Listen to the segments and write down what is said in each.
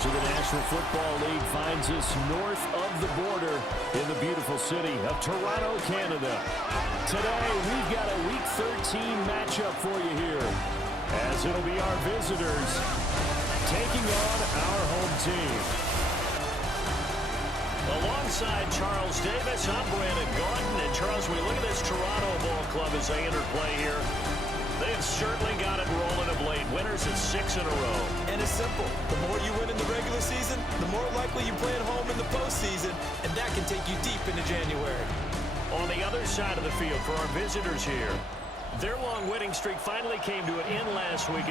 coverage of the National Football League finds us north of the border in the beautiful city of Toronto, Canada. Today, we've got a Week 13 matchup for you here, as it'll be our visitors taking on our home team. Alongside Charles Davis, I'm Brandon Gordon. And Charles, when we look at this Toronto Ball Club as they enter play here, they have certainly got it rolling of late. Winners at 6 in a row. And it's simple. The more you win in the regular season, the more likely you play at home in the postseason, and that can take you deep into January. On the other side of the field for our visitors here, their long winning streak finally came to an end last week.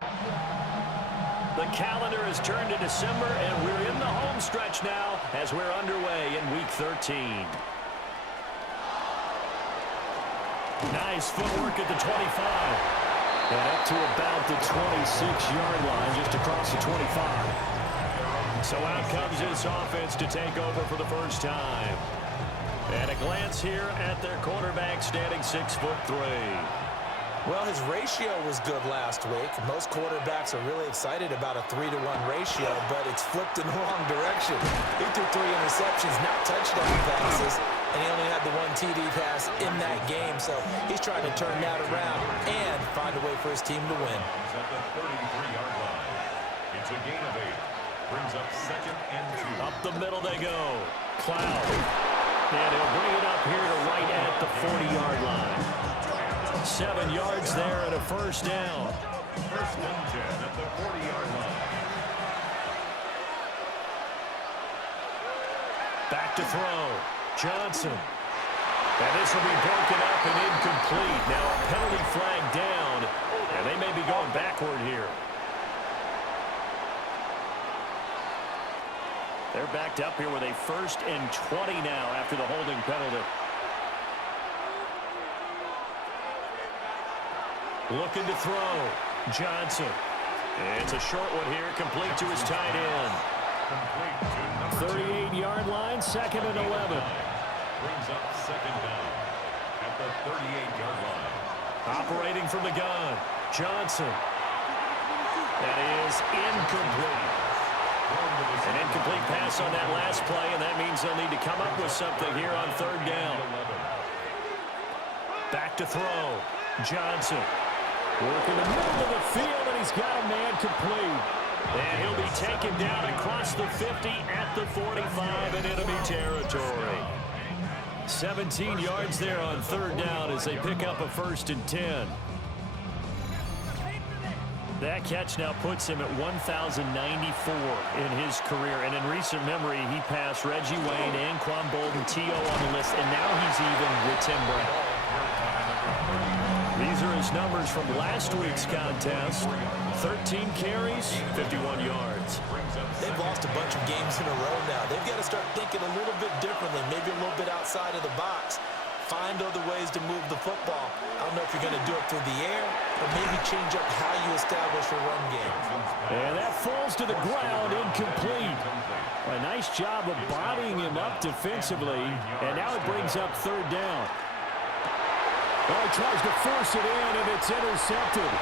The calendar has turned to December, and we're in the home stretch now as we're underway in Week 13. Nice footwork at the 25. And up to about the 26-yard line, just across the 25. So out comes this offense to take over for the first time. And a glance here at their quarterback, standing 6'3". Well, his ratio was good last week. Most quarterbacks are really excited about a 3-to-1 ratio, but it's flipped in the wrong direction. He threw 3 interceptions, not touchdown passes, and he only had the 1 TD pass in that game. So he's trying to turn that around and find a way for his team to win. It's at the 33-yard line. It's a gain of 8. Brings up 2nd and 2. Up the middle they go. Cloud. And he'll bring it up here to right at the 40-yard line. 7 yards there and a first down. First and 10 at the 40-yard line. Back to throw. Johnson. And this will be broken up and incomplete. Now a penalty flag down, and they may be going backward here. They're backed up here with a 1st and 20 now after the holding penalty. Looking to throw. Johnson. It's a short one here, complete to his tight end. 38-yard line, 2nd and 11. Brings up 2nd down at the 38-yard line. Operating from the gun. Johnson. That is incomplete. An incomplete pass on that last play, and that means they'll need to come up with something here on 3rd down. Back to throw. Johnson. Working the middle of the field, and he's got a man complete. And he'll be taken down across the 50 at the 45 in enemy territory. 17 yards there on 3rd down as they pick up a 1st and 10. That catch now puts him at 1,094 in his career. And in recent memory, he passed Reggie Wayne, Anquan Bolden, T.O. on the list, and now he's even with Tim Brown. These are his numbers from last week's contest. 13 carries, 51 yards. They've lost a bunch of games in a row now. They've got to start thinking a little bit differently, maybe a little bit outside of the box. Find other ways to move the football. I don't know if you're going to do it through the air, or maybe change up how you establish a run game. And that falls to the ground, incomplete. A nice job of bodying him up defensively, and now it brings up 3rd down. Well, he tries to force it in, and it's intercepted.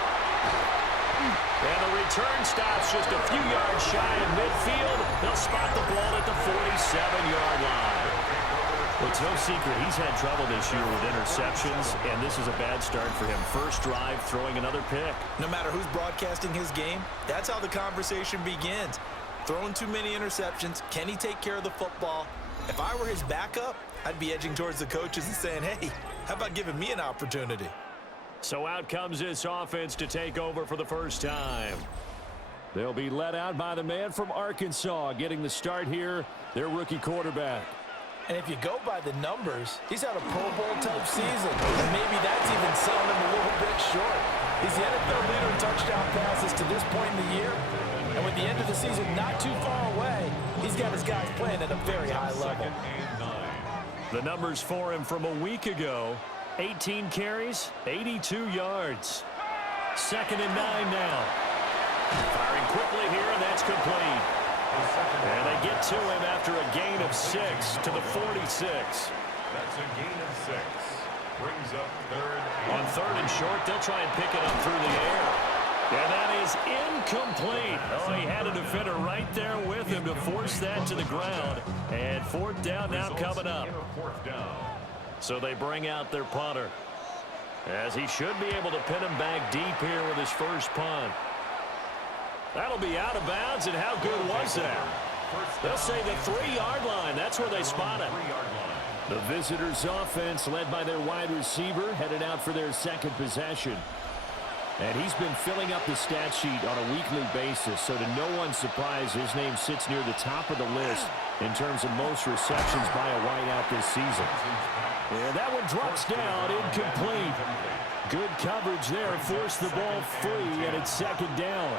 And the return stops just a few yards shy of midfield. They'll spot the ball at the 47-yard line. Well, it's no secret he's had trouble this year with interceptions, and this is a bad start for him. First drive, throwing another pick. No matter who's broadcasting his game, that's how the conversation begins. Throwing too many interceptions, can he take care of the football? If I were his backup, I'd be edging towards the coaches and saying, hey, how about giving me an opportunity? So out comes this offense to take over for the first time. They'll be led out by the man from Arkansas, getting the start here, their rookie quarterback. And if you go by the numbers, he's had a Pro Bowl-type season. And maybe that's even selling him a little bit short. He's the NFL leader in touchdown passes to this point in the year. And with the end of the season not too far away, he's got his guys playing at a very high level. The numbers for him from a week ago, 18 carries, 82 yards. 2nd and 9 now. Firing quickly here, and that's complete. And they get to him after a gain of 6 to the 46. That's a gain of 6. Brings up 3rd. On 3rd and short, they'll try and pick it up through the air. incomplete. Oh, he had a defender right there with him to force that to the ground. And fourth down now coming up. So they bring out their punter, as he should be able to pin him back deep here with his first punt. That'll be out of bounds, and how good was that? They'll say the 3-yard line. That's where they spot it. The visitors' offense, led by their wide receiver, headed out for their second possession. And he's been filling up the stat sheet on a weekly basis, so to no one's surprise, his name sits near the top of the list in terms of most receptions by a wideout this season. And that one drops down, incomplete. Good coverage there, forced the ball free, and it's second down.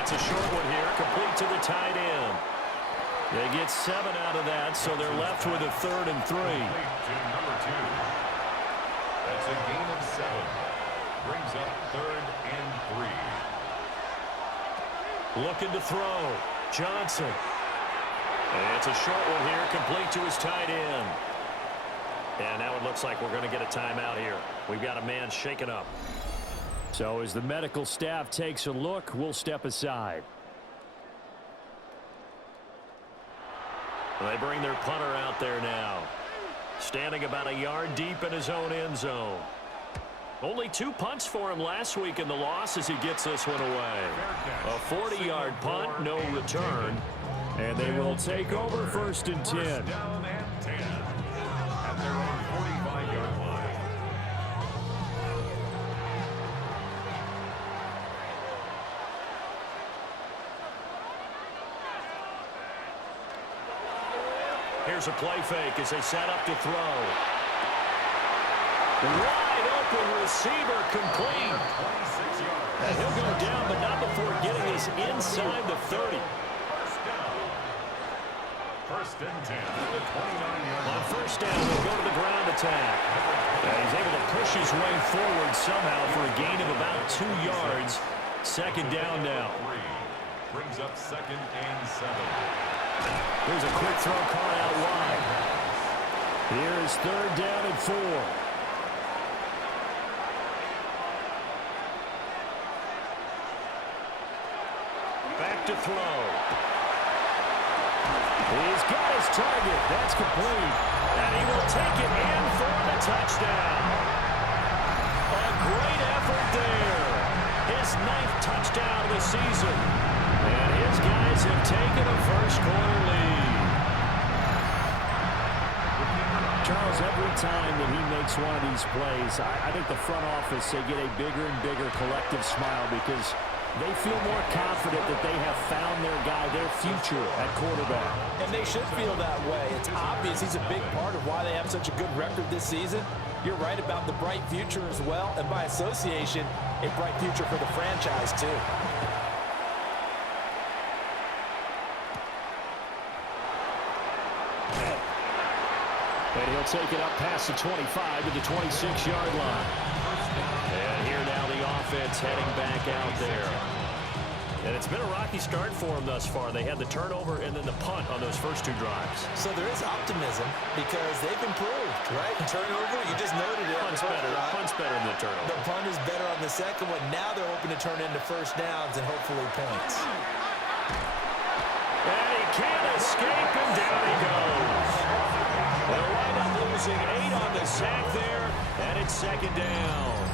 It's a short one here, complete to the tight end. They get 7 out of that, so they're left with a 3rd and 3. That's a gain of 7. Brings up 3rd and 3. Looking to throw. Johnson. And it's a short one here, complete to his tight end. And now it looks like we're going to get a timeout here. We've got a man shaken up. So as the medical staff takes a look, we'll step aside. They bring their punter out there now. Standing about a yard deep in his own end zone. Only 2 punts for him last week in the loss as he gets this one away. A 40-yard punt, no return. And they will take over 1st and 10. First down and 10. At their own 45-yard line. Here's a play fake as they set up to throw. Wide open receiver, complete. And he'll go down, but not before getting this inside the 30. First and 10 at the 29-yard line. On first down, they'll go to the ground attack. And he's able to push his way forward somehow for a gain of about 2 yards. Second down now. Brings up 2nd and 7. Here's a quick throw caught out wide. Here is 3rd down and 4. Back to throw. He's got his target. That's complete. And he will take it in for the touchdown. A great effort there. His 9th touchdown of the season. And his guys have taken a first-quarter lead. Charles, every time that he makes one of these plays, I think the front office, they get a bigger and bigger collective smile because they feel more confident that they have found their guy, their future at quarterback. And they should feel that way. It's obvious he's a big part of why they have such a good record this season. You're right about the bright future as well, and by association, a bright future for the franchise too. And he'll take it up past the 25 to the 26-yard line. And here now the offense heading back out there. And it's been a rocky start for them thus far. They had the turnover and then the punt on those first 2 drives. So there is optimism because they've improved, right? Turnover, you just noted it. Punt's better than the turnover. The punt is better on the second one. Now they're hoping to turn into first downs and hopefully points. And he can't escape, and down he goes. They'll wind up losing 8 on the sack there, and it's second down.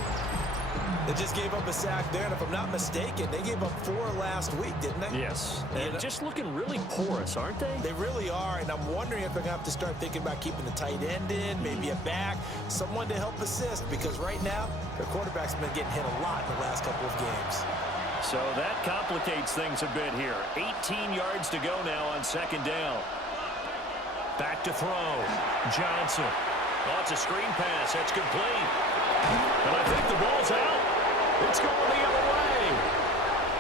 They just gave up a sack there, and if I'm not mistaken, they gave up 4 last week, didn't they? Yes. And just looking really porous, aren't they? They really are, and I'm wondering if they're going to have to start thinking about keeping the tight end in, maybe a back, someone to help assist, because right now, their quarterback's been getting hit a lot in the last couple of games. So that complicates things a bit here. 18 yards to go now on second down. Back to throw. Johnson. Oh, it's a screen pass. That's complete. And I think the ball's out. It's going the other way.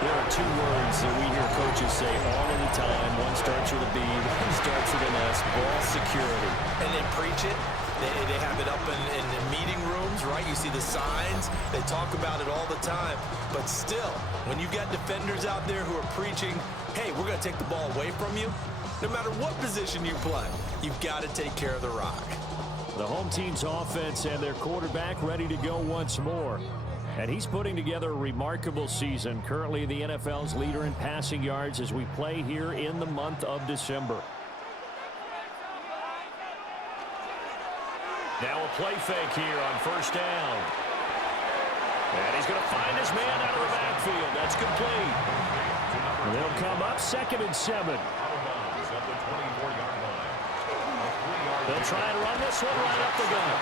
There are 2 words that we hear coaches say all of the time. One starts with a B, one starts with an S. Ball security. And they preach it. They have it up in the meeting rooms, right? You see the signs. They talk about it all the time. But still, when you've got defenders out there who are preaching, hey, we're going to take the ball away from you, no matter what position you play, you've got to take care of the rock. The home team's offense and their quarterback ready to go once more. And he's putting together a remarkable season. Currently the NFL's leader in passing yards as we play here in the month of December. Now a play fake here on first down. And he's going to find his man out of the backfield. That's complete. And they'll come up 2nd and 7. They'll try and run this one right up the gut.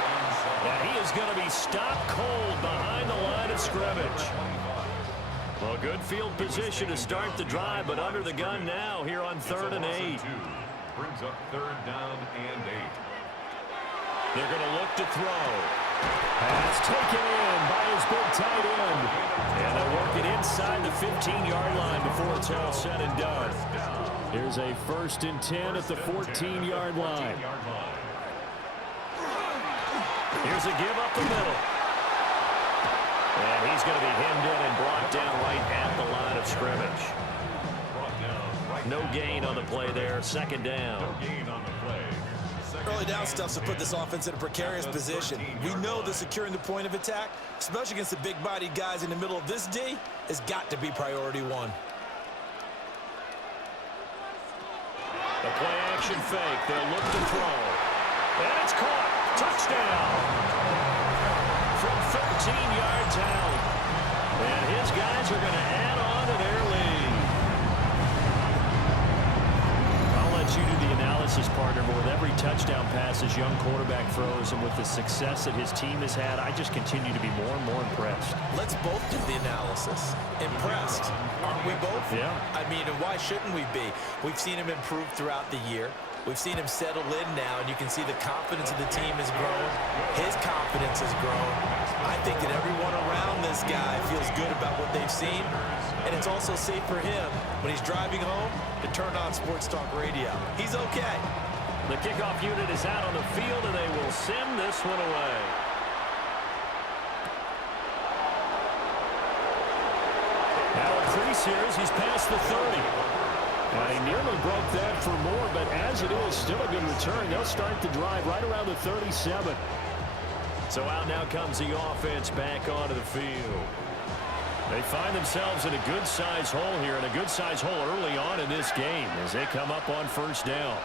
And he is going to be stopped cold behind the line of scrimmage. Well, good field position to start the drive, but under the gun now here on 3rd and 8. Brings up 3rd down and 8. They're going to look to throw. Pass taken in by his big tight end. And they'll work it inside the 15-yard line before it's all said and done. Here's a 1st and 10 at the 14-yard line. Here's a give up the middle. And he's going to be hemmed in and brought down right at the line of scrimmage. No gain on the play there. 2nd down. Early down stuff's to put this offense in a precarious position. We know that securing the point of attack, especially against the big-bodied guys in the middle of this D, has got to be priority 1. The play action fake. They'll look to throw. And it's caught. Touchdown. From 13 yards out. And his guys are going to add on to their lead. I'll let you do the analysis, partner, but with every touchdown pass his young quarterback throws and with the success that his team has had, I just continue to be more and more impressed. Let's both do the analysis. Impressed. Aren't we both? Yeah. I mean, and why shouldn't we be? We've seen him improve throughout the year. We've seen him settle in now, and you can see the confidence of the team has grown. His confidence has grown. I think that everyone around this guy feels good about what they've seen, and it's also safe for him when he's driving home to turn on Sports Talk Radio. He's okay. The kickoff unit is out on the field, and they will send this one away. Now increase here as he's past the 30. He nearly broke that for more, but as it is, still a good return. They'll start the drive right around the 37. So out now comes the offense back onto the field. They find themselves in a good-sized hole here, and a good-sized hole early on in this game as they come up on first down.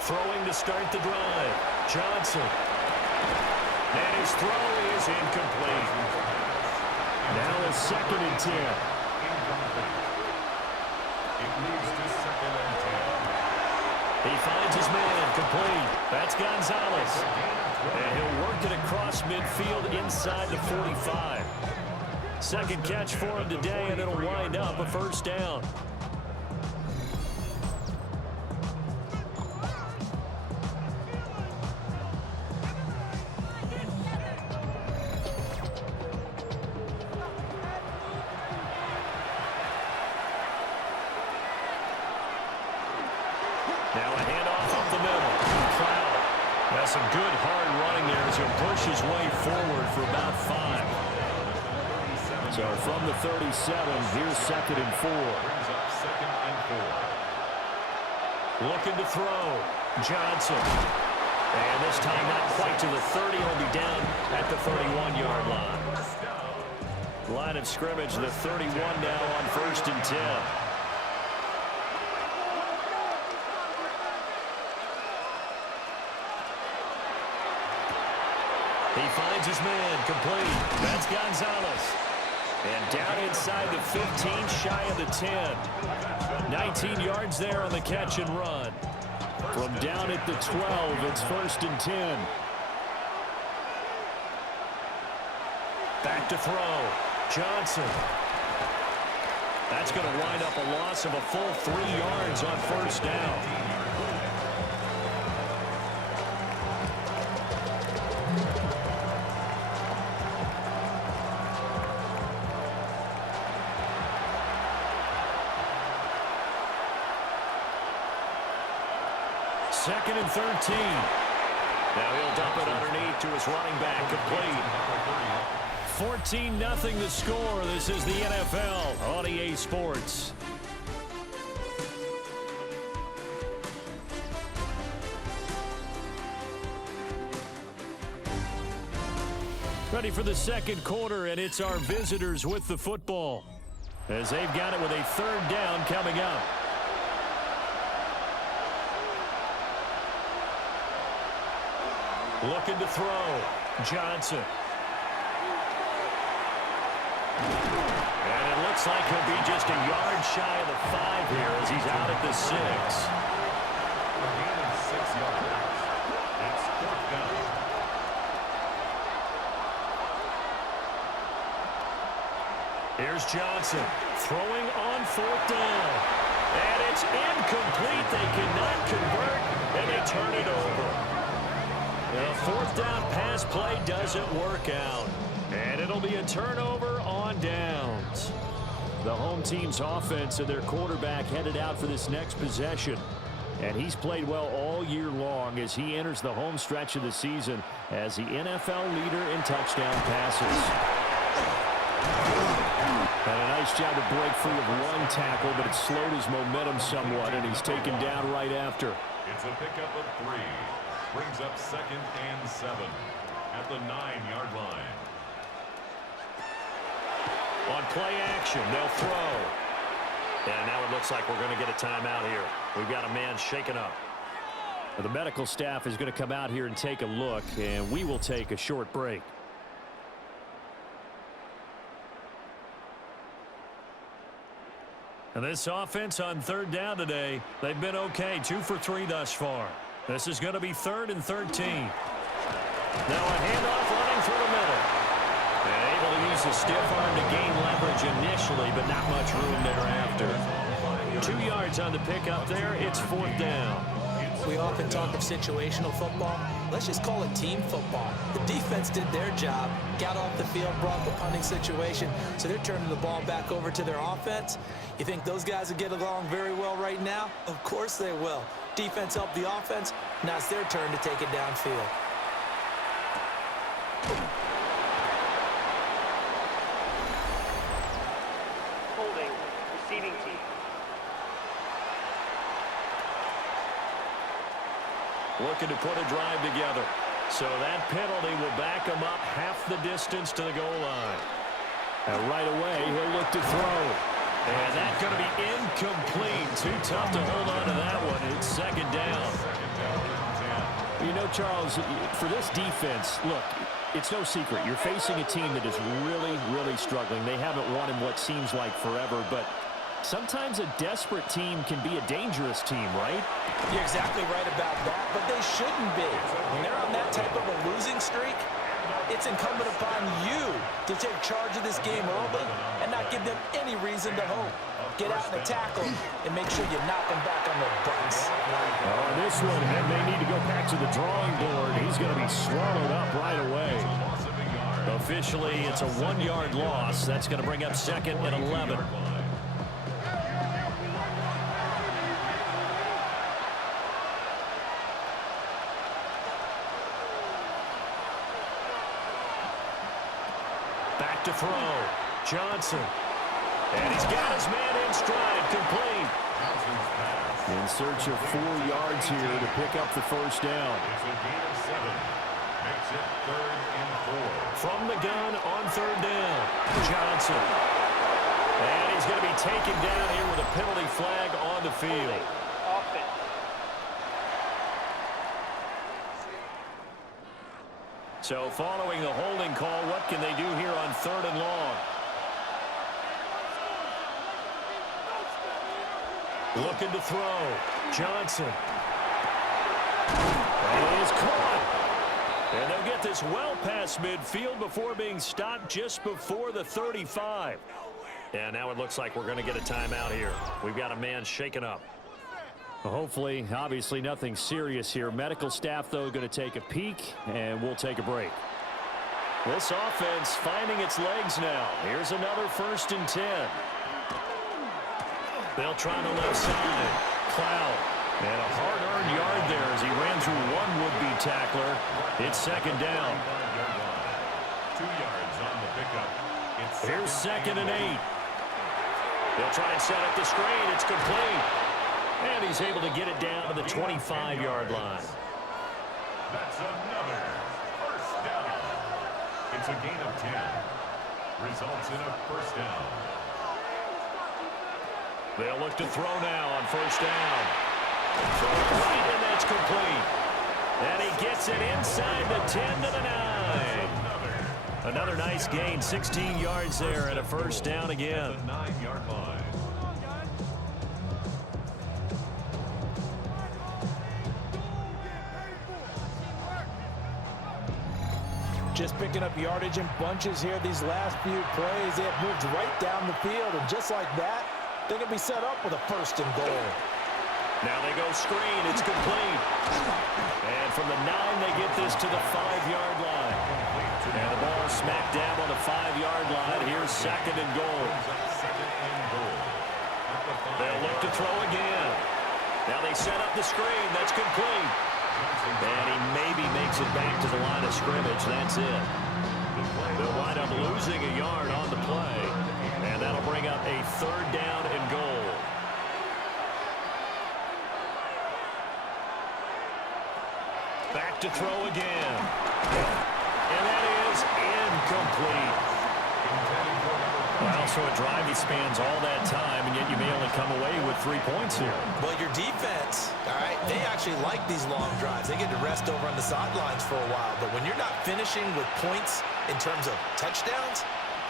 Throwing to start the drive. Johnson. And his throw is incomplete. Now a 2nd and 10. He finds his man complete. That's Gonzalez. And he'll work it across midfield inside the 45. 2nd catch for him today, and it'll wind up a 1st down. Now a handoff up the middle. Cloud has some good hard running there as he'll push his way forward for about 5. So from the 37, here's 2nd and 4. Looking to throw. Johnson. And this time not quite to the 30. He'll be down at the 31-yard line. Line of scrimmage, the 31 now on 1st and 10. He finds his man complete. That's Gonzalez. And down inside the 15, shy of the 10. 19 yards there on the catch and run. From down at the 12, it's 1st and 10. Back to throw. Johnson. That's going to wind up a loss of a full 3 yards on 1st down. Second and 13. Now he'll dump it underneath to his running back, complete. 14-0 the score. This is the NFL on EA Sports. Ready for the second quarter, and it's our visitors with the football, as they've got it with a third down coming up. Looking to throw. Johnson. And it looks like he'll be just a yard shy of the 5 here as he's out at the 6. A gain of 6 yards. It's fourth down. Here's Johnson throwing on fourth down. And it's incomplete. They cannot convert, and they turn it over. The fourth down pass play doesn't work out. And it'll be a turnover on downs. The home team's offense and their quarterback headed out for this next possession. And he's played well all year long as he enters the home stretch of the season as the NFL leader in touchdown passes. And a nice job to break free of one tackle, but it slowed his momentum somewhat, and he's taken down right after. It's a pickup of 3. Brings up 2nd and 7 at the 9-yard line. On play action, they'll throw. And now it looks like we're going to get a timeout here. We've got a man shaken up. The medical staff is going to come out here and take a look, and we will take a short break. And this offense on third down today, they've been okay, 2 for 3 thus far. This is going to be 3rd and 13. Now a handoff running through the middle. And able to use the stiff arm to gain leverage initially, but not much room thereafter. 2 yards on the pickup there. It's 4th down. We often talk of situational football. Let's just call it team football. The defense did their job, got off the field, brought the punting situation, so they're turning the ball back over to their offense. You think those guys will get along very well right now? Of course they will. Defense helped the offense. Now it's their turn to take it downfield. Holding, receiving team. Looking to put a drive together. So that penalty will back him up half the distance to the goal line. And right away, he'll look to throw. And that's going to be incomplete. Too tough to hold on to that one. It's 2nd down. You know, Charles, for this defense, look, it's no secret. You're facing a team that is really, really struggling. They haven't won in what seems like forever, but sometimes a desperate team can be a dangerous team, right? You're exactly right about that, but they shouldn't be. When they're on that type of a losing streak, it's incumbent upon you to take charge of this game early and not give them any reason to hope. Get out and tackle and make sure you knock them back on their butts. On this one, and they need to go back to the drawing board. He's going to be swallowed up right away. Officially, it's a 1-yard loss. That's going to bring up 2nd and 11. Back to throw. Johnson. And he's got his man in stride. Complete. In search of 4 yards here to pick up the first down. It's a gain of 7. Makes it 3rd and 4. From the gun on 3rd down. Johnson. And he's going to be taken down here with a penalty flag on the field. Offense. So following the holding call, what can they do here on 3rd and long? Looking to throw. Johnson. And it is caught. And they'll get this well past midfield before being stopped just before the 35. And now it looks like we're going to get a timeout here. We've got a man shaken up. Well, hopefully, obviously nothing serious here. Medical staff, though, going to take a peek, and we'll take a break. This offense finding its legs now. Here's another 1st and 10. They'll try the left side. Cloud. And a hard-earned yard there as he ran through one would-be tackler. It's 2nd down. 2 yards on the pickup. It's Here's 2nd and 8. They'll try and set up the screen. It's complete. And he's able to get it down to the 25-yard line. That's another first down. It's a gain of 10. Results in a first down. They'll look to throw now on first down. Throw it right, and that's complete. And he gets it inside the 10 to the 9. Another nice gain, 16 yards there, and a first down again. The 9-yard line. Just picking up yardage in bunches here these last few plays. They have moved right down the field, and just like that, they can be set up with a first and goal. Now they go screen. It's complete. And from the 9, they get this to the 5-yard line. And the ball smack dab on the 5-yard line. Here's second and goal. They'll look to throw again. Now they set up the screen. That's complete. And he maybe makes it back to the line of scrimmage. That's it. They'll wind up losing a yard on the play. And that'll bring up a third down and goal. Back to throw again. And that is incomplete. Well, so a drive that spans all that time, and yet you may only come away with 3 points here. Well, your defense, all right, they actually like these long drives. They get to rest over on the sidelines for a while. But when you're not finishing with points in terms of touchdowns,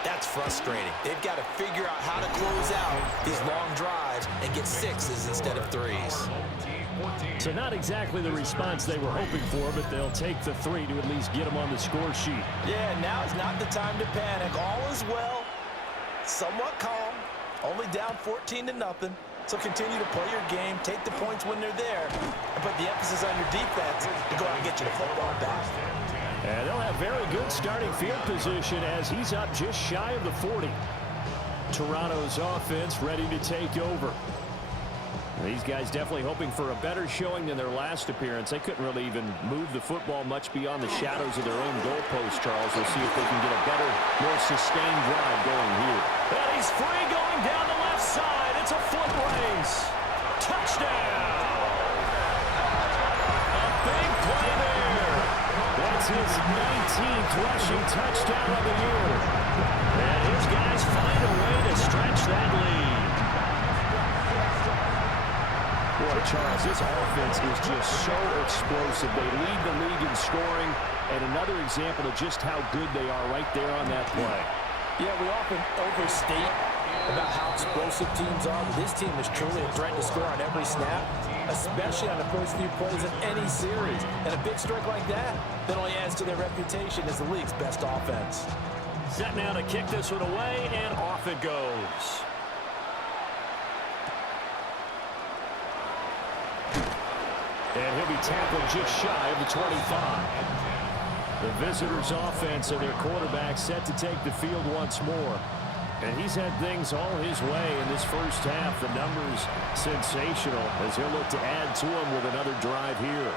that's frustrating. They've got to figure out how to close out these long drives and get 6s instead of 3s. So not exactly the response they were hoping for, but they'll take the 3 to at least get them on the score sheet. Yeah, now is not the time to panic. All is well, somewhat calm, only down 14-0. So continue to play your game, take the points when they're there, and put the emphasis on your defense to go out and get you the football back. And they'll have very good starting field position as he's up just shy of the 40. Toronto's offense ready to take over. These guys definitely hoping for a better showing than their last appearance. They couldn't really even move the football much beyond the shadows of their own goalpost, Charles. We'll see if they can get a better, more sustained drive going here. And he's free going down the left side. It's a foot race. Touchdown. A big play there. That's his 19th rushing touchdown of the year. And his guys find a way to stretch that lead. Boy, Charles, this offense is just so explosive. They lead the league in scoring, and another example of just how good they are right there on that play. Yeah, we often overstate about how explosive teams are. This team is truly a threat to score on every snap, especially on the first few plays of any series. And a big strike like that only adds to their reputation as the league's best offense. Set now to kick this one away, and off it goes. And he'll be tackled just shy of the 25. The visitors' offense and their quarterback set to take the field once more. And he's had things all his way in this first half. The numbers sensational as he'll look to add to them with another drive here.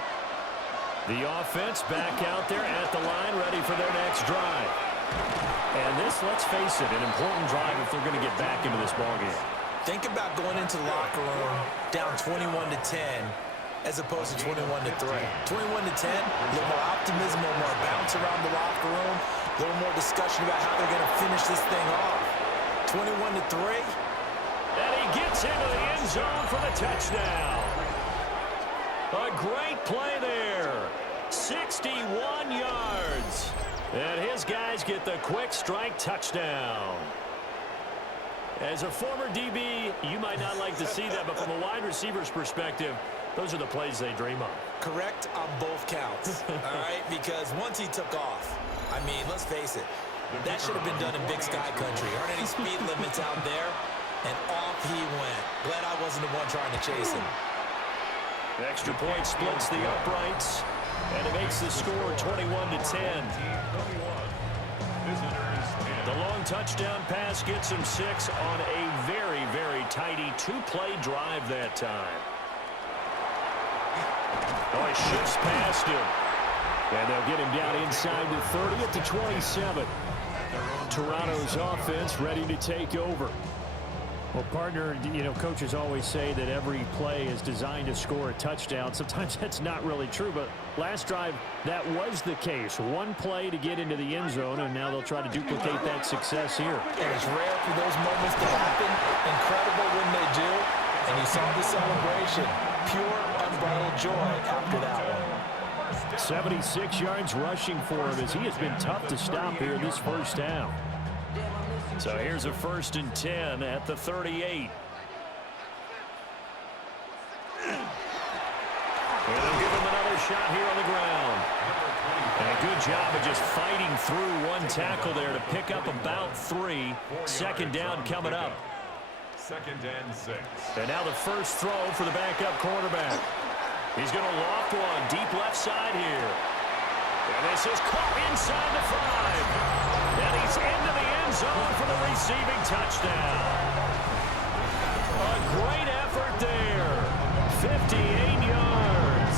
The offense back out there at the line, ready for their next drive. And this, let's face it, an important drive if they're going to get back into this ballgame. Think about going into the locker room down 21-10 as opposed to 21-3. 21-10, a little more optimism, a little more bounce around the locker room, a little more discussion about how they're going to finish this thing off. 21-3. And he gets into the end zone for the touchdown. A great play there. 61 yards. And his guys get the quick strike touchdown. As a former DB, you might not like to see that, but from a wide receiver's perspective, those are the plays they dream of. Correct on both counts, all right? Because once he took off, I mean, let's face it, that should have been done in Big Sky Country. Aren't any speed limits out there? And off he went. Glad I wasn't the one trying to chase him. Extra point splits the uprights, and it makes the score 21-10. The long touchdown pass gets him 6 on a very, very tidy two-play drive that time. Oh, he shifts past him. And they'll get him down inside the 30 at the 27. Toronto's offense ready to take over. Well, partner, you know, coaches always say that every play is designed to score a touchdown. Sometimes that's not really true, but last drive, that was the case. One play to get into the end zone, and now they'll try to duplicate that success here. And it's rare for those moments to happen. Incredible when they do. And you saw the celebration. Pure, unbridled joy after that one. 76 yards rushing for him as he has been tough to stop here this first half. So here's a 1st and 10 at the 38. And they'll give him another shot here on the ground. And a good job of just fighting through one tackle there to pick up about 3. 2nd down coming up. 2nd and 6. And now the first throw for the backup quarterback. He's going to loft one deep left side here. And this is caught inside the 5. And he's into the end zone for the receiving touchdown. A great effort there. 58 yards.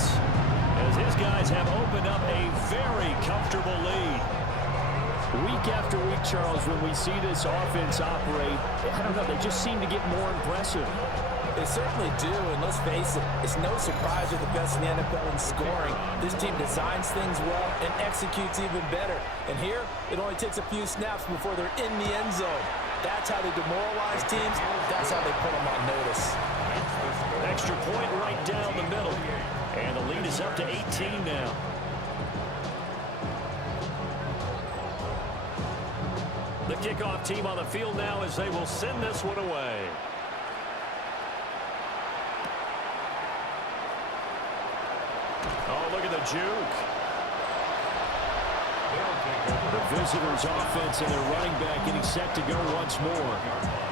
As his guys have opened up a very comfortable lead. Week after week, Charles, when we see this offense operate, I don't know, they just seem to get more impressive. They certainly do, and let's face it, it's no surprise they're the best in the NFL in scoring. This team designs things well and executes even better. And here, it only takes a few snaps before they're in the end zone. That's how they demoralize teams. That's how they put them on notice. Extra point right down the middle. And the lead is up to 18 now. The kickoff team on the field now as they will send this one away. Oh, look at the juke. The visitors' offense and their running back getting set to go once more.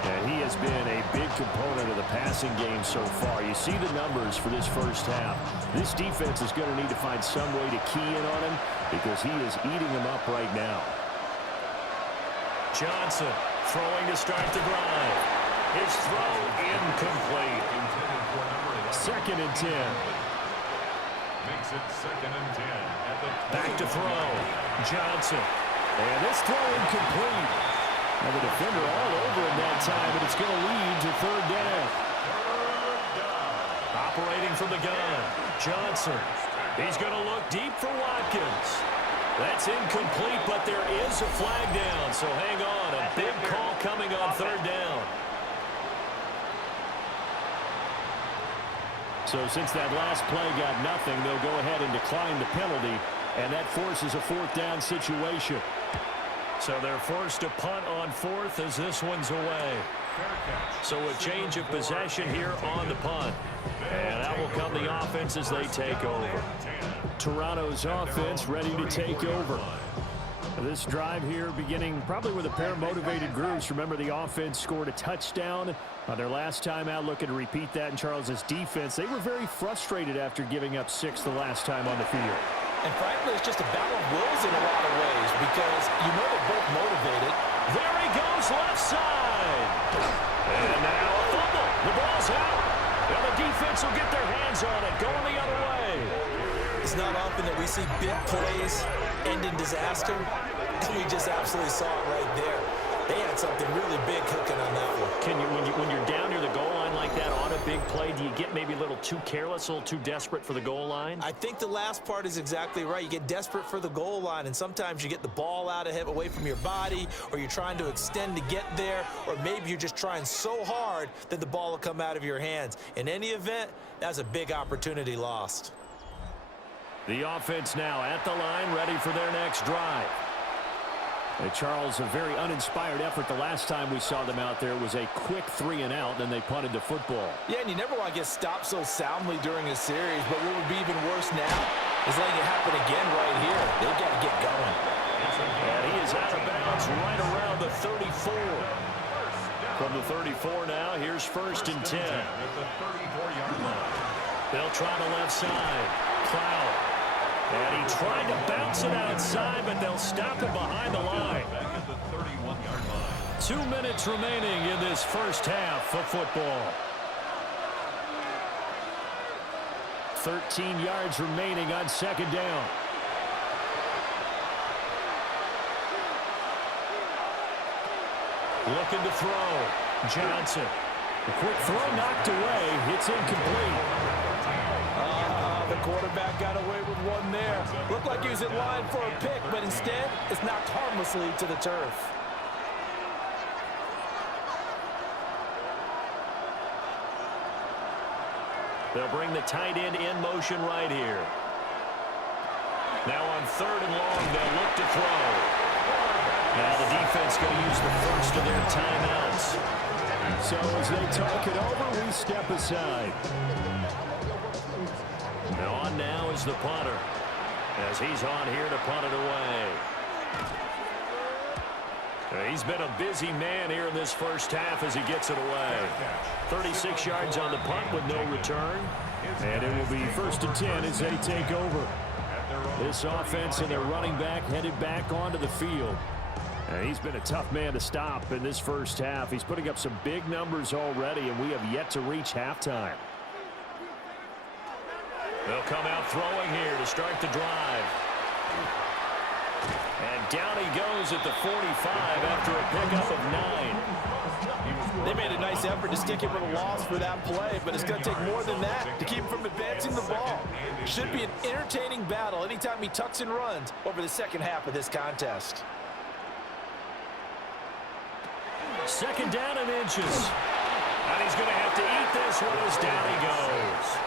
And he has been a big component of the passing game so far. You see the numbers for this first half. This defense is going to need to find some way to key in on him because he is eating them up right now. Johnson throwing to start the drive. His throw incomplete. 2nd and 10. Makes it 2nd and 10 at the Back to throw. Johnson. And this throw incomplete. And the defender all over him that time, but it's going to lead to 3rd down. Operating from the gun. Johnson. He's going to look deep for Watkins. That's incomplete, but there is a flag down, so hang on. A big call coming on 3rd down. So since that last play got nothing, they'll go ahead and decline the penalty, and that forces a 4th down situation. So they're forced to punt on 4th as this one's away. So a change of possession here on the punt. And out will come the offense as they take over. Toronto's offense ready to take over. This drive here beginning probably with a pair of motivated groups. Remember, the offense scored a touchdown on their last time out. Looking to repeat that in Charles's defense. They were very frustrated after giving up 6 the last time on the field. And frankly, it's just a battle of wills in a lot of ways because you know they're both motivated. There he goes, left side. And now a fumble. The ball's out. And the defense will get their hands on it, going the other way. It's not often that we see big plays end in disaster, and we just absolutely saw it right there. They had something really big cooking on that one. When you're down near the goal line like that on a big play, do you get maybe a little too careless, a little too desperate for the goal line? I think the last part is exactly right. You get desperate for the goal line, and sometimes you get the ball out of it, away from your body, or you're trying to extend to get there, or maybe you're just trying so hard that the ball will come out of your hands. In any event, that's a big opportunity lost. The offense now at the line, ready for their next drive. And Charles, a very uninspired effort. The last time we saw them out there was a quick 3 and out, then they punted the football. Yeah, and you never want to get stopped so soundly during a series, but what would be even worse now is letting it happen again right here. They've got to get going. And he is out of bounds right around the 34. From the 34 now, here's 1st and 10. They'll try the left side. Cloud. And he tried to bounce it outside, but they'll stop him behind the line. 2 minutes remaining in this first half of football. 13 yards remaining on 2nd down. Looking to throw. Johnson. A quick throw knocked away. It's incomplete. The quarterback got away with one there. Looked like he was in line for a pick, but instead, it's knocked harmlessly to the turf. They'll bring the tight end in motion right here. Now on 3rd and long, they'll look to throw. Now the defense going to use the first of their timeouts. So as they talk it over, we step aside. Now on now is the punter, as he's on here to punt it away. He's been a busy man here in this first half as he gets it away. 36 yards on the punt with no return. And it will be 1st and 10 as they take over. This offense and their running back headed back onto the field. And he's been a tough man to stop in this first half. He's putting up some big numbers already, and we have yet to reach halftime. They'll come out throwing here to start the drive. And down he goes at the 45 after a pickup of 9. They made a nice effort to stick him with a loss for that play, but it's going to take more than that to keep him from advancing the ball. Should be an entertaining battle anytime he tucks and runs over the second half of this contest. 2nd down and inches. And he's going to have to eat this one as down he goes.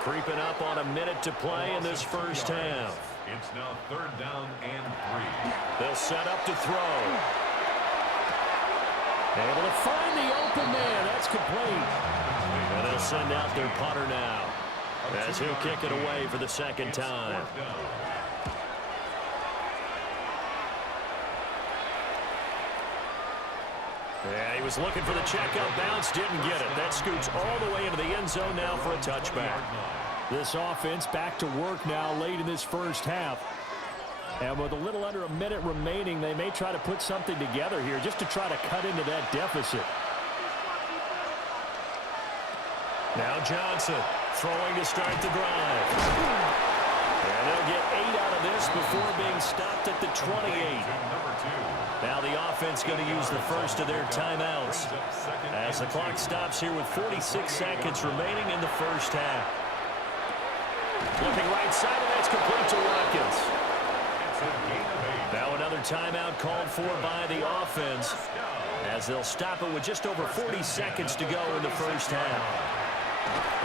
Creeping up on a minute to play in this first half. It's now 3rd down and 3. They'll set up to throw. Able to find the open man. That's complete. And they'll send out their punter now, as he'll kick it away for the 2nd time. Yeah, he was looking for the checkup bounce, didn't get it. That scoots all the way into the end zone now for a touchback. This offense back to work now late in this first half. And with a little under a minute remaining, they may try to put something together here just to try to cut into that deficit. Now Johnson throwing to start the drive. And they'll get 8 out of this before being stopped at the 28. Now the offense going to use the first of their timeouts as the clock stops here with 46 seconds remaining in the first half. Looking right side, and that's complete to Watkins. Now another timeout called for by the offense as they'll stop it with just over 40 seconds to go in the first half.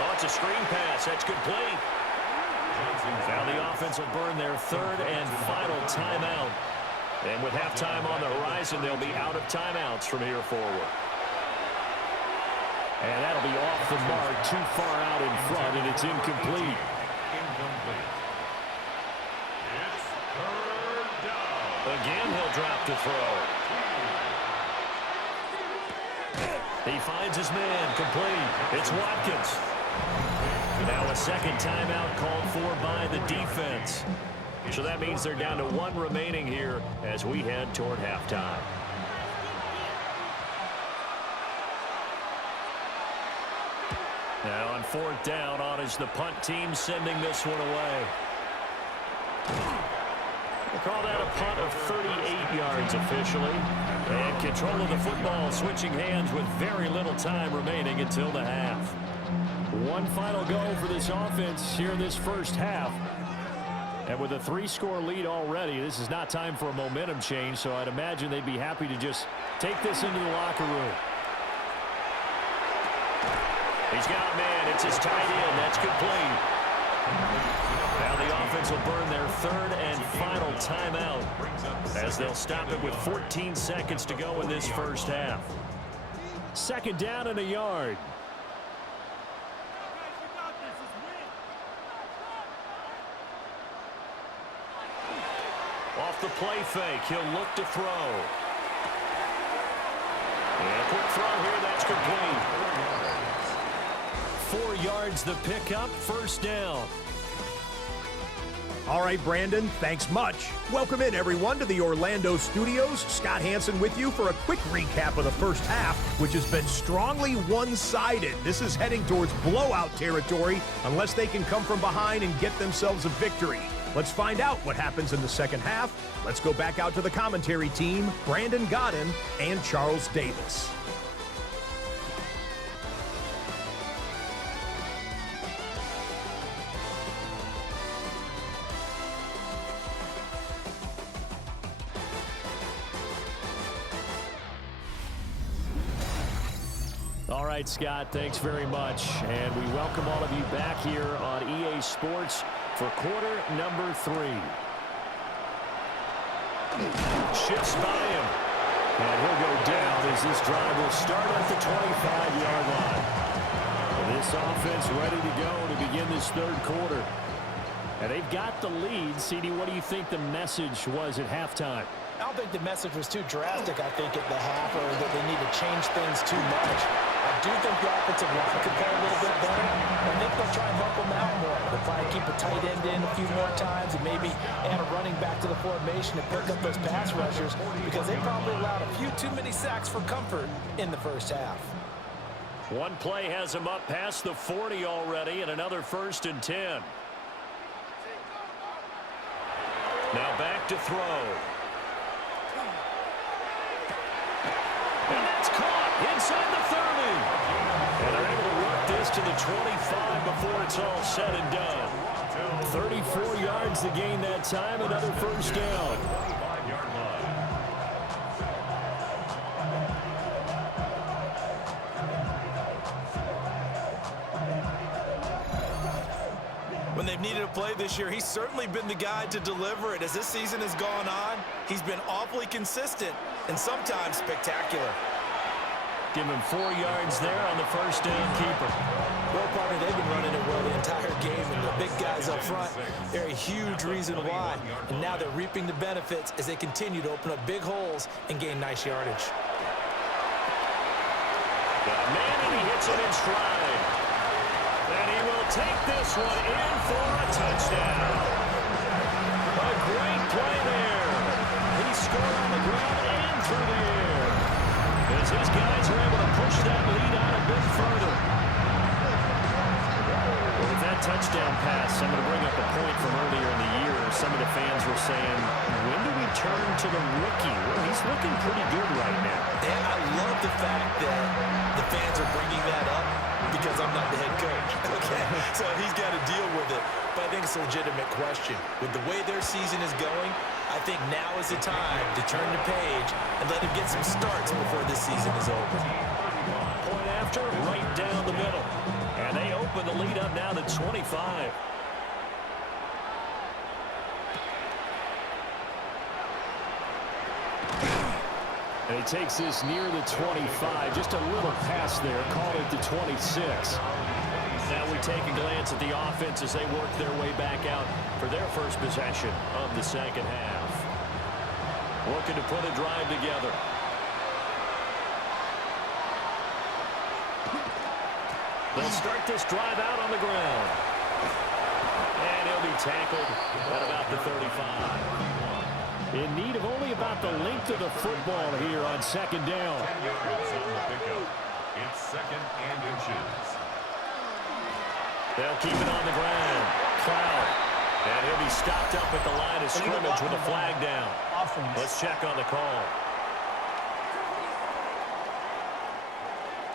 Oh, it's a screen pass. That's complete. Now the offense will burn their 3rd and final timeout. And with halftime on the horizon, they'll be out of timeouts from here forward. And that'll be off the mark, too far out in front, and it's incomplete. It's 3rd down. Again, he'll drop to throw. He finds his man, complete. It's Watkins. Now a 2nd timeout called for by the defense. So that means they're down to 1 remaining here as we head toward halftime. Now on 4th down, on is the punt team sending this one away. We'll call that a punt of 38 yards officially. And control of the football switching hands with very little time remaining until the half. One final go for this offense here in this first half. And with a 3-score lead already, this is not time for a momentum change, so I'd imagine they'd be happy to just take this into the locker room. He's got a man. It's his tight end. That's complete. Now the offense will burn their 3rd and final timeout as they'll stop it with 14 seconds to go in this first half. 2nd down and a yard. Off the play fake, he'll look to throw. And a quick throw here, that's complete. 4 yards the pickup, 1st down. All right, Brandon, thanks much. Welcome in, everyone, to the Orlando studios. Scott Hansen with you for a quick recap of the first half, which has been strongly one-sided. This is heading towards blowout territory unless they can come from behind and get themselves a victory. Let's find out what happens in the second half. Let's go back out to the commentary team, Brandon Godden and Charles Davis. right, Scott, thanks very much. And we welcome all of you back here on EA Sports for quarter number 3. Shifts by him. And he'll go down as this drive will start at the 25-yard line. And this offense ready to go to begin this third quarter. And they've got the lead. CD, what do you think the message was at halftime? I don't think the message was too drastic, I think, at the half, or that they need to change things too much. I do think the offensive line could play a little bit better. I think they'll try and help them out more. They'll try to keep a tight end in a few more times and maybe add a running back to the formation to pick up those pass rushers, because they probably allowed a few too many sacks for comfort in the first half. One play has them up past the 40 already, and another 1st and 10. Now back to throw. And that's caught inside the 30. And they're able to work this to the 25 before it's all said and done. 34 yards to gain that time, another 1st down. When they've needed a play this year, he's certainly been the guy to deliver it. As this season has gone on, he's been awfully consistent and sometimes spectacular. Give him 4 yards there on the 1st down keeper. Well, partner, they've been running it well the entire game, and the big guys up front, they're a huge reason why. And now they're reaping the benefits as they continue to open up big holes and gain nice yardage. Got a man, and he hits it in stride. And he will take this one in for a touchdown. A great play there. He scored on the ground and through the air, as his guys are able to push that lead out a bit further. Well, with that touchdown pass, I'm going to bring up a point from earlier in the year. Some of the fans were saying, when do we turn to the rookie? Well, he's looking pretty good right now. And I love the fact that the fans are bringing that up, because I'm not the head coach. Okay, so he's got to deal with it. But I think it's a legitimate question. With the way their season is going, I think now is the time to turn the page and let him get some starts before this season is over. Point after, right down the middle. And they open the lead up now to 25. And he takes this near the 25. Just a little pass there. Call it the 26. Now we take a glance at the offense as they work their way back out for their first possession of the second half. Looking to put a drive together. They'll start this drive out on the ground. And he'll be tackled at about the 35. In need of only about the length of the football here on 2nd down. 10 yards on the pickup. It's 2nd and inches. They'll keep it on the ground. Cloud. And he'll be stopped up at the line of scrimmage with a flag down. Let's check on the call.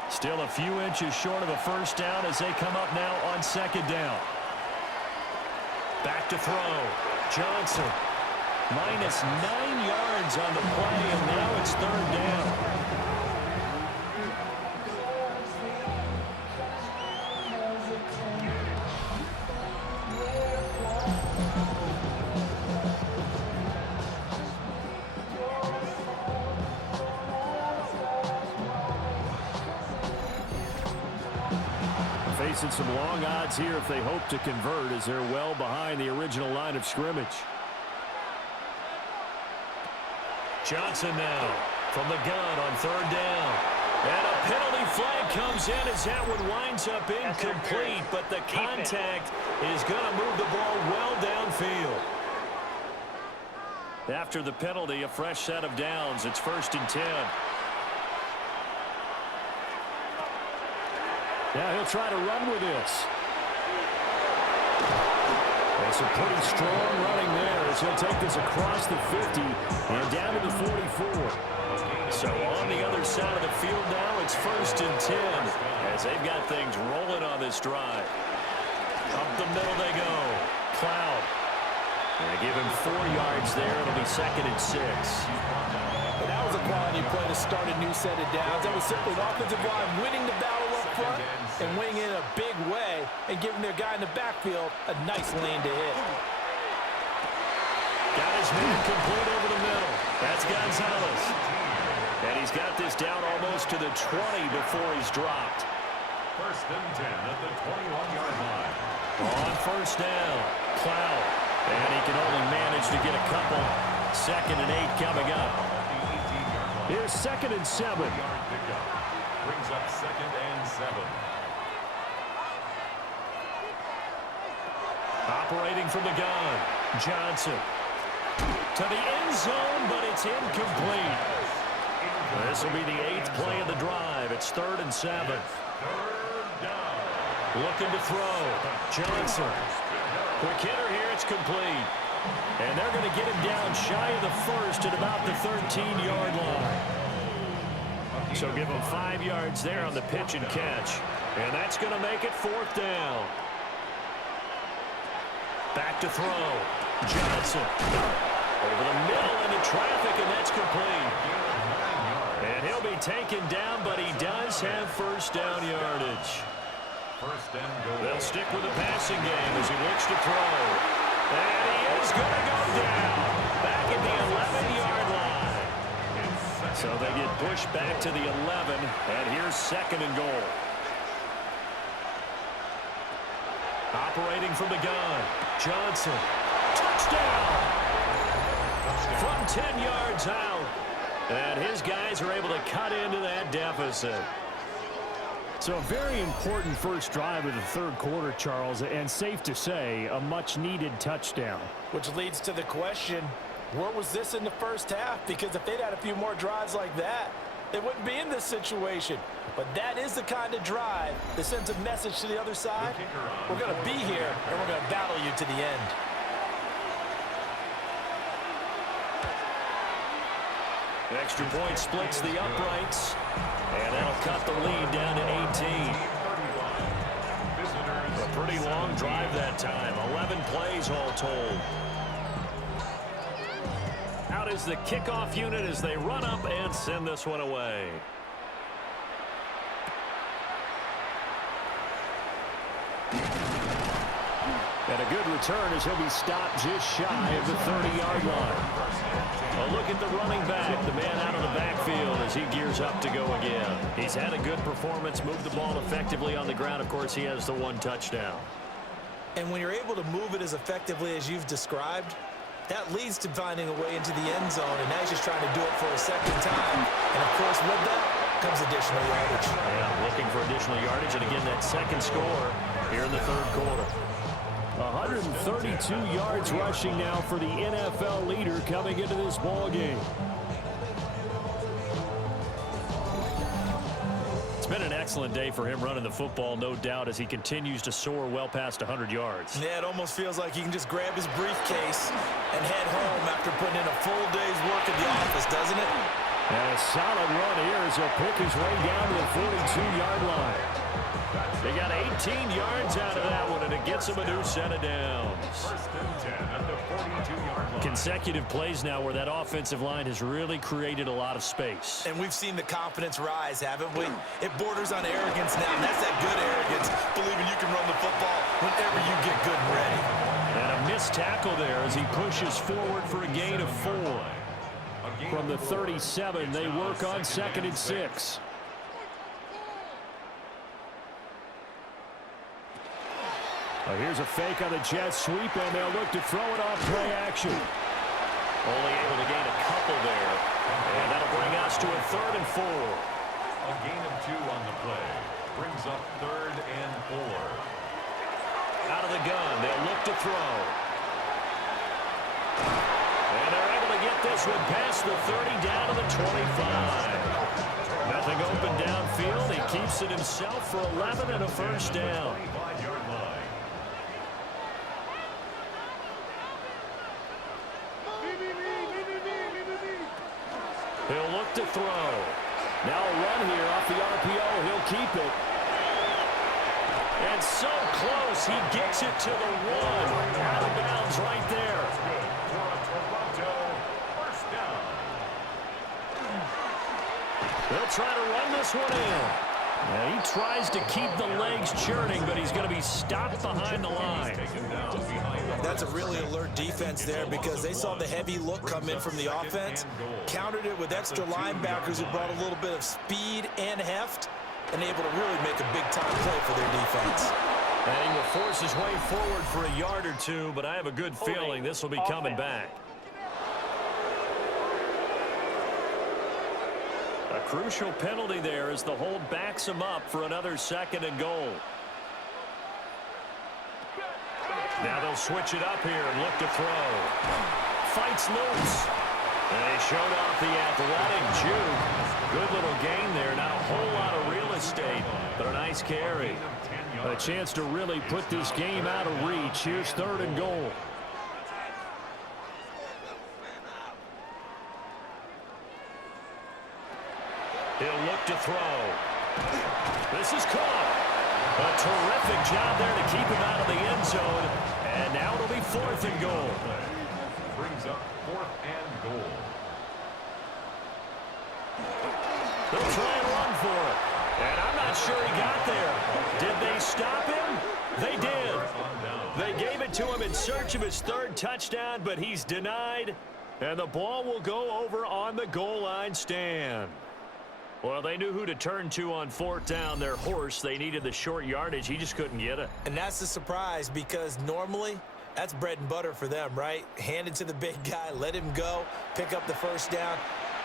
Still a few inches short of a 1st down as they come up now on 2nd down. Back to throw. Johnson. Minus 9 yards on the play, and now it's 3rd down. Facing some long odds here if they hope to convert, as they're well behind the original line of scrimmage. Johnson now from the gun on 3rd down. And a penalty flag comes in as that one winds up incomplete, but the contact is going to move the ball well downfield. After the penalty, a fresh set of downs. It's 1st and 10. Now he'll try to run with this. And some pretty strong running there as he'll take this across the 50 and down to the 44. So on the other side of the field now, it's 1st and 10 as they've got things rolling on this drive. Up the middle they go. Cloud. And they give him 4 yards there. It'll be 2nd and 6. But that was a quality play to start a new set of downs. That was simply an offensive line winning the battle front and wing in a big way and giving their guy in the backfield a nice lane to hit. Got his man complete over the middle. That's Gonzalez. And he's got this down almost to the 20 before he's dropped. First and 10 at the 21-yard line. On first down, Cloud. And he can only manage to get a couple. 2nd and 8 coming up. Here's 2nd and 7. Yard pickup. Brings up 2nd and 7. Operating from the gun, Johnson. To the end zone, but it's incomplete. This will be the 8th play of the drive. It's 3rd and 7. Third down. Looking to throw. Johnson. Quick hitter here. It's complete. And they're going to get him down shy of the first at about the 13-yard line. So give him 5 yards there on the pitch and catch. And that's going to make it 4th down. Back to throw. Johnson. Over the middle into traffic, and that's complete. And he'll be taken down, but he does have first down yardage. First and goal. They'll stick with the passing game as he looks to throw. And he is going to go down. Back at the 11-yard line. So they get pushed back to the 11, and here's 2nd and goal. Operating from the gun, Johnson. Touchdown! From 10 yards out. And his guys are able to cut into that deficit. So a very important first drive of the 3rd quarter, Charles, and safe to say, a much-needed touchdown. Which leads to the question, where was this in the first half? Because if they'd had a few more drives like that, they wouldn't be in this situation. But that is the kind of drive that sends a message to the other side. We're going to be here, and we're going to battle you to the end. Extra point splits the uprights, and that'll cut the lead down to 18. A pretty long drive that time, 11 plays all told. Out is the kickoff unit as they run up and send this one away. And a good return as he'll be stopped just shy of the 30-yard line. A look at the running back, the man out of the backfield as he gears up to go again. He's had a good performance, moved the ball effectively on the ground. Of course, he has the 1 touchdown. And when you're able to move it as effectively as you've described, that leads to finding a way into the end zone, and now he's just trying to do it for a 2nd time. And, of course, with that comes additional yardage. Yeah, looking for additional yardage, and again, that 2nd score here in the 3rd quarter. 132 yards rushing now for the NFL leader coming into this ball game. It's been an excellent day for him running the football, no doubt, as he continues to soar well past 100 yards. Yeah, it almost feels like he can just grab his briefcase and head home after putting in a full day's work at the office, doesn't it? And a solid run here as he'll pick his way down to the 42-yard line. They got 18 yards out of that one, and it gets them a new set of downs. First and 10 at the 42-yard line. Consecutive plays now where that offensive line has really created a lot of space. And we've seen the confidence rise, haven't we? It borders on arrogance now, and that's that good arrogance, believing you can run the football whenever you get good and ready. And a missed tackle there as he pushes forward for a gain of 4. From the 37, they work on 2nd and 6. Here's a fake on the jet sweep, and they'll look to throw it off play action. Only able to gain a couple there. And that'll bring us to a 3rd and 4. A gain of 2 on the play. Brings up 3rd and 4. Out of the gun, they'll look to throw. And they're able to get this one past the 30 down to the 25. Nothing open downfield. He keeps it himself for 11 and a first down. 25-yard line. He'll look to throw. Now a run here off the RPO. He'll keep it. And so close. He gets it to the 1. Out of bounds right there. For a Toronto first down. They'll try to run this one in. Now he tries to keep the legs churning, but he's going to be stopped behind the line. That's a really alert defense there because they saw the heavy look come in from the offense, countered it with extra linebackers who brought a little bit of speed and heft, and able to really make a big-time play for their defense. And he will force his way forward for a yard or two, but I have a good feeling this will be coming back. A crucial penalty there as the hold backs him up for another 2nd and goal. Now they'll switch it up here and look to throw. Fights loose. And they showed off the athletic juke. Good little gain there. Not a whole lot of real estate, but a nice carry. A chance to really put this game out of reach. Here's 3rd and goal. He'll look to throw. This is caught. A terrific job there to keep him out of the end zone. And now it'll be 4th and goal. Brings up 4th and goal. They'll try and run for it. And I'm not sure he got there. Did they stop him? They did. They gave it to him in search of his 3rd touchdown, but he's denied. And the ball will go over on the goal line stand. Well, they knew who to turn to on 4th down. Their horse, they needed the short yardage. He just couldn't get it. And that's a surprise because normally that's bread and butter for them, right? Hand it to the big guy, let him go, pick up the 1st down.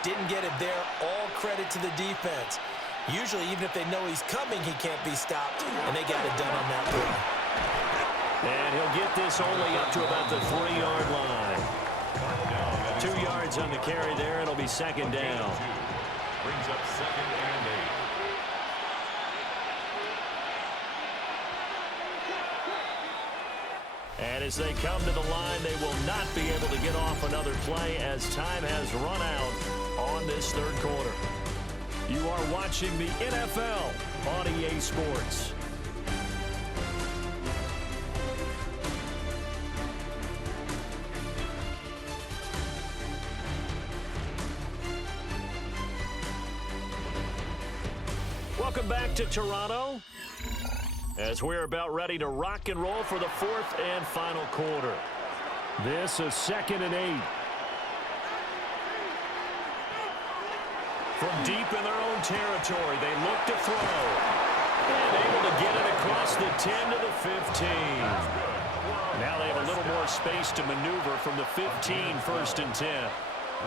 Didn't get it there. All credit to the defense. Usually, even if they know he's coming, he can't be stopped, and they got it done on that play. And he'll get this only up to about the 3-yard line. 2 yards on the carry there. It'll be 2nd down. Brings up 2nd and 8. And as they come to the line, they will not be able to get off another play as time has run out on this 3rd quarter. You are watching the NFL on EA Sports. Welcome back to Toronto as we're about ready to rock and roll for the 4th and final quarter. This is 2nd and 8. From deep in their own territory, they look to throw. And able to get it across the 10 to the 15. Now they have a little more space to maneuver from the 15, 1st and 10.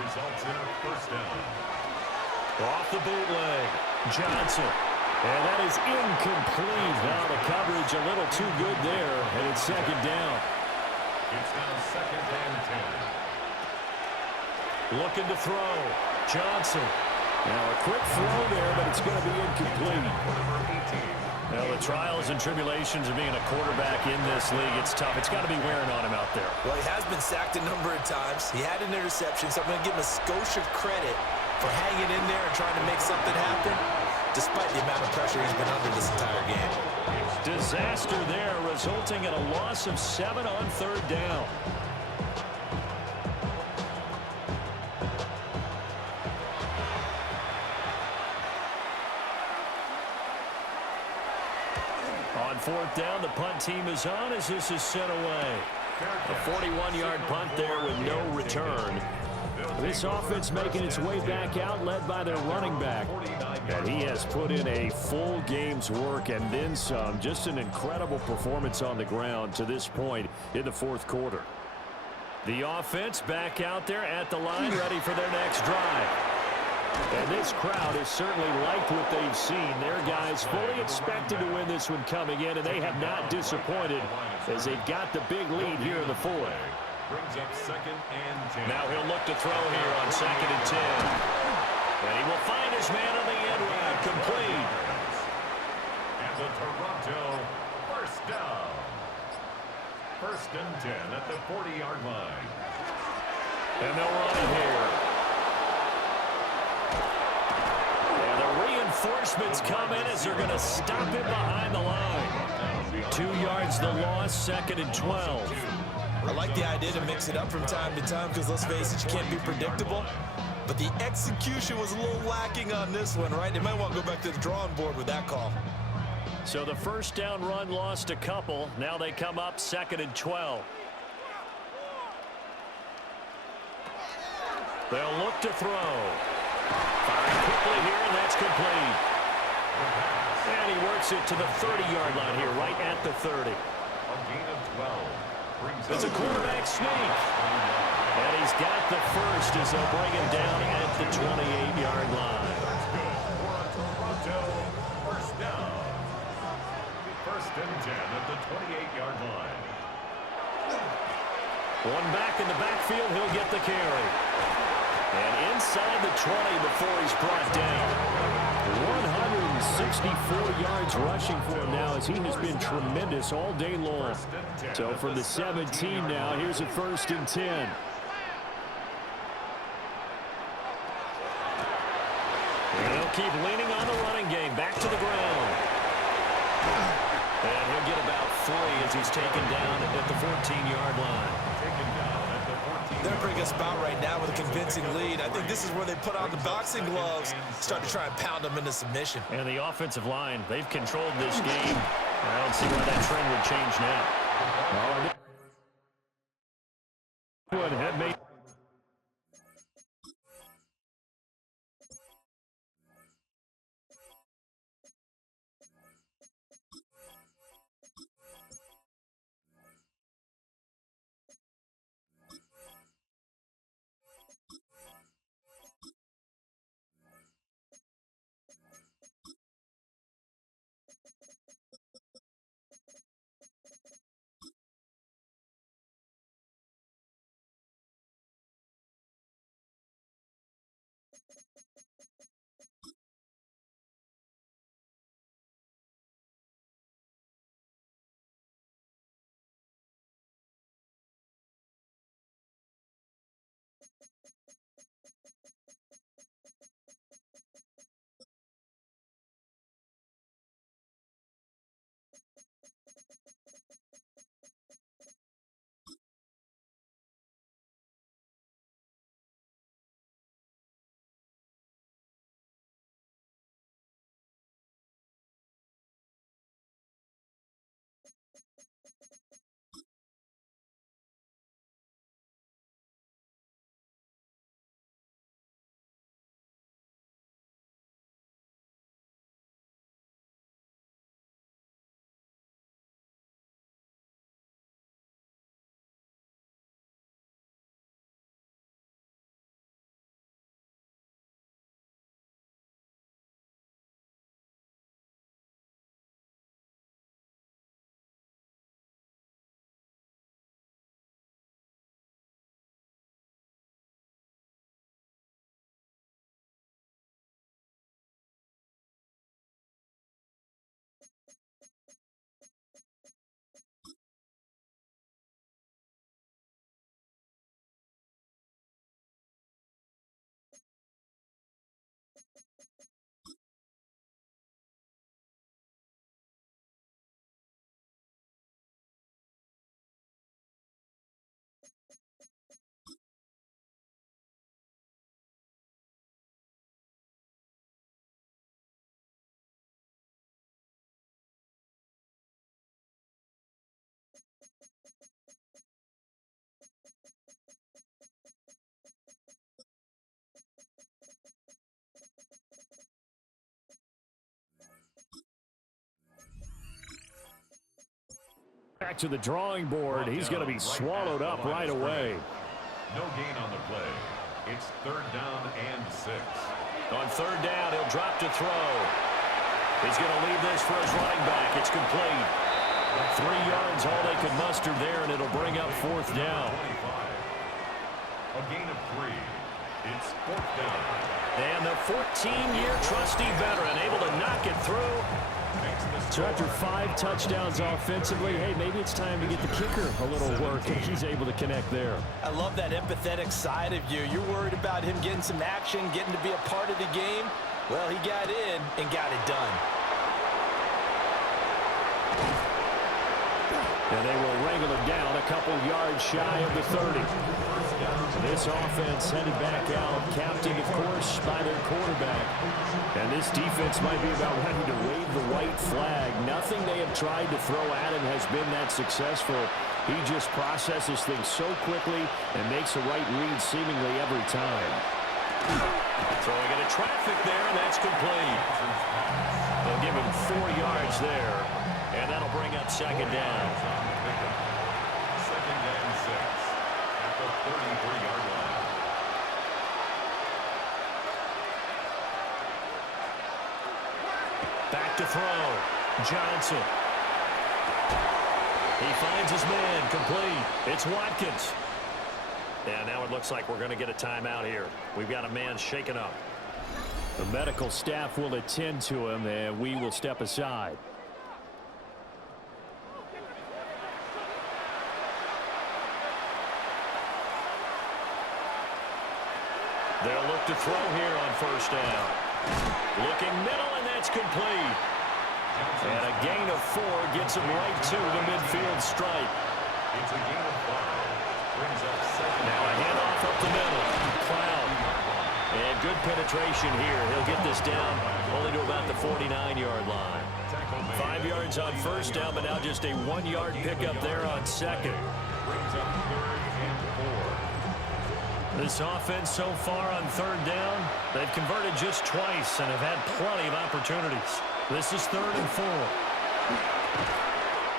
Results in a 1st down. Off the bootleg, Johnson. And that is incomplete. Now the coverage a little too good there, and it's 2nd down. It's now 2nd and 10. Looking to throw. Johnson. Now a quick throw there, but it's going to be incomplete. Now the trials and tribulations of being a quarterback in this league, it's tough. It's got to be wearing on him out there. Well, he has been sacked a number of times. He had an interception, so I'm going to give him a Scotia credit for hanging in there and trying to make something happen, despite the amount of pressure he's been under this entire game. Disaster there, resulting in a loss of 7 on 3rd down. On 4th down, the punt team is on as this is sent away. A 41-yard punt there with no return. This offense making its way back out, led by their running back. And he has put in a full game's work and then some. Just an incredible performance on the ground to this point in the 4th quarter. The offense back out there at the line, ready for their next drive. And this crowd has certainly liked what they've seen. Their guys fully expected to win this one coming in, and they have not disappointed as they've got the big lead here in the 4th. Brings up 2nd and 10. Now he'll look to throw here on 2nd and 10. And he will find his man on the end route, complete. And the Toronto 1st down. 1st and 10 at the 40-yard line. And they'll run it here. And the reinforcements come in as they're going to stop him behind the line. 2 yards the loss, 2nd and 12. I like the idea to mix it up from time to time because, let's face it, you can't be predictable. but the execution was a little lacking on this one, right? They might want to go back to the drawing board with that call. So the first down run lost a couple. Now they come up 2nd and 12. They'll look to throw. Firing quickly here, and that's complete. And he works it to the 30-yard line here, right at the 30. A gain of 12. It's a quarterback sneak. And he's got the first as they'll bring him down at the 28-yard line. That's good for a Toronto first down. First and 10 at the 28-yard line. One back in the backfield, he'll get the carry. And inside the 20 before he's brought down. 164 yards rushing for him now as he has been tremendous all day long. So from the 17 now, here's a 1st and 10. And he'll keep leaning on the running game. Back to the ground. And he'll get about 3 as he's taken down at the 14-yard line. Taken down at the 14. They're in a pretty good spot right now with a convincing lead. I think this is where they put on the boxing gloves, start to try and pound them into submission. And the offensive line, they've controlled this game. I don't see why that trend would change now. Had made back to the drawing board. He's going to be swallowed up right away. No gain on the play. It's 3rd down and 6. On 3rd down, he'll drop to throw. He's going to leave this for his running back. It's complete. 3 yards, all they could muster there, and it'll bring up 4th down. 25. A gain of 3. It's 4th down. And the 14-year trusty veteran able to knock it through. So after 5 touchdowns offensively, hey, maybe it's time to get the kicker a little work, and he's able to connect there. I love that empathetic side of you. You're worried about him getting some action, getting to be a part of the game. Well, he got in and got it done. And they will wrangle him down a couple yards shy of the 30. This offense headed back out, captained, of course, by their quarterback. And this defense might be about ready to wave the white flag. Nothing they have tried to throw at him has been that successful. He just processes things so quickly and makes a right read seemingly every time. Throwing into traffic there, and that's complete. They'll give him 4 yards there, and that'll bring up second down. Second and 6 at the 33-yard line. Back to throw. Johnson. He finds his man, complete. It's Watkins. And now it looks like we're going to get a timeout here. We've got a man shaken up. The medical staff will attend to him, and we will step aside. They'll look to throw here on first down. Looking middle, and that's complete. And a gain of 4 gets him right to the midfield stripe. It's a gain of 5. Brings up second. Now a handoff up the middle. Cloud. And good penetration here. He'll get this down only to about the 49-yard line. 5 yards on first down, but now just a 1-yard pickup there on second. Brings up third and 4. This offense so far on third down, they've converted just twice and have had plenty of opportunities. This is 3rd and 4.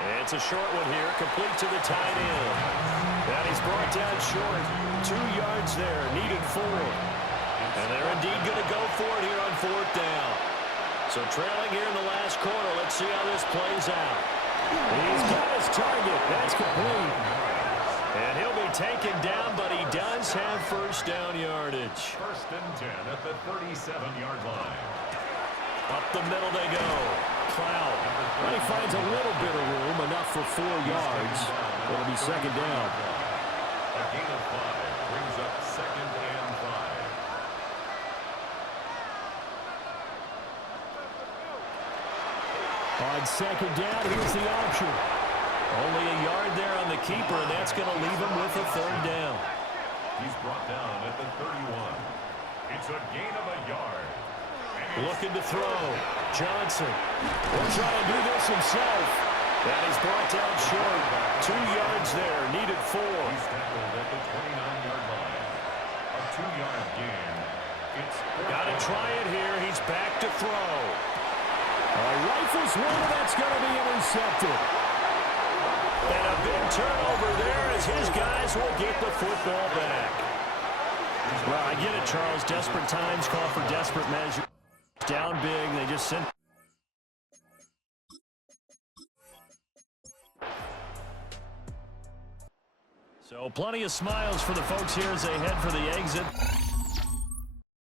And it's a short one here, complete to the tight end. And he's brought down short. 2 yards there, needed 4. And they're indeed going to go for it here on 4th down. So trailing here in the last quarter, let's see how this plays out. He's got his target. That's complete. And he'll be taken down, but he does have first down yardage. 1st and 10 at the 37-yard line. Up the middle they go. Cloud. Well, he finds a little bit of room, enough for 4 yards. It'll be second down. A gain of 5 brings up 2nd and 5. On second down, here's the option. Only a yard there on the keeper, and that's going to leave him with a 3rd down. He's brought down at the 31. It's a gain of a yard. Looking to throw. Johnson. Will try to do this himself. And he's brought down short. 2 yards there. Needed 4. He's tackled at the 29-yard line. A 2-yard gain. It's Got to try it here. He's back to throw. Rifles one, that's going to be intercepted. And a big turnover there as his guys will get the football back. Well, I get it, Charles. Desperate times call for desperate measures. Down big, they just sent. So plenty of smiles for the folks here as they head for the exit.